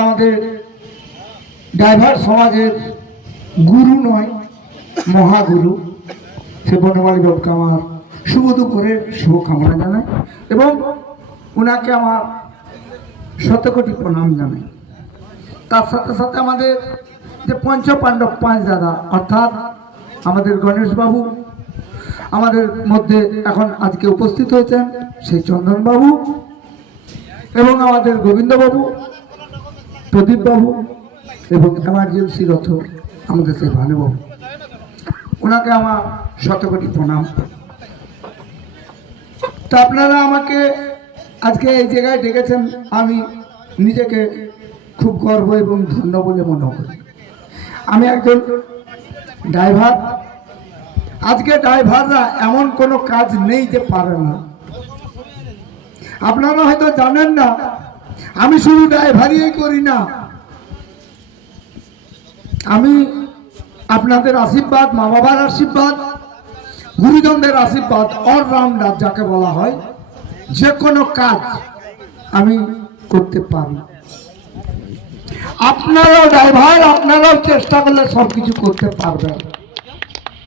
আমাদের ড্রাইভার সমাজের গুরু নয়, মহাগুরু। সে বনমালী বাবুকে আমার শুভ দুপুরের শুভকামনা জানাই এবং ওনাকে আমার শতকোটি প্রণাম জানাই। তার সাথে সাথে আমাদের যে পঞ্চপাণ্ডব পাঁচ দাদা, অর্থাৎ আমাদের গণেশবাবু আমাদের মধ্যে এখন আজকে উপস্থিত হয়েছেন, সেই চন্দনবাবু এবং আমাদের গোবিন্দবাবু, প্রদীপবাবু এবং এমার্জেন্সিরত আমাদের সেই ভানুবাবু, ওনাকে আমার শতকোটি প্রণাম। তো আপনারা আমাকে আজকে এই জায়গায় ডেকেছেন, আমি নিজেকে খুব গর্ব এবং ধন্য বলে মনে করি। আমি একজন ড্রাইভার। আজকে ড্রাইভাররা এমন কোনো কাজ নেই যে পারে না। আপনারা হয়তো জানেন না, আমি শুধু ড্রাইভারই করি না, আমি আপনাদের আশীর্বাদ, মা বাবার আশীর্বাদ, গুরুজনদের আশীর্বাদ, অলরাউন্ডার যাকে বলা হয়, যে কোনো কাজ আমি করতে পারি। আপনারাও ড্রাইভার, আপনারাও চেষ্টা করলে সব কিছু করতে পারবেন।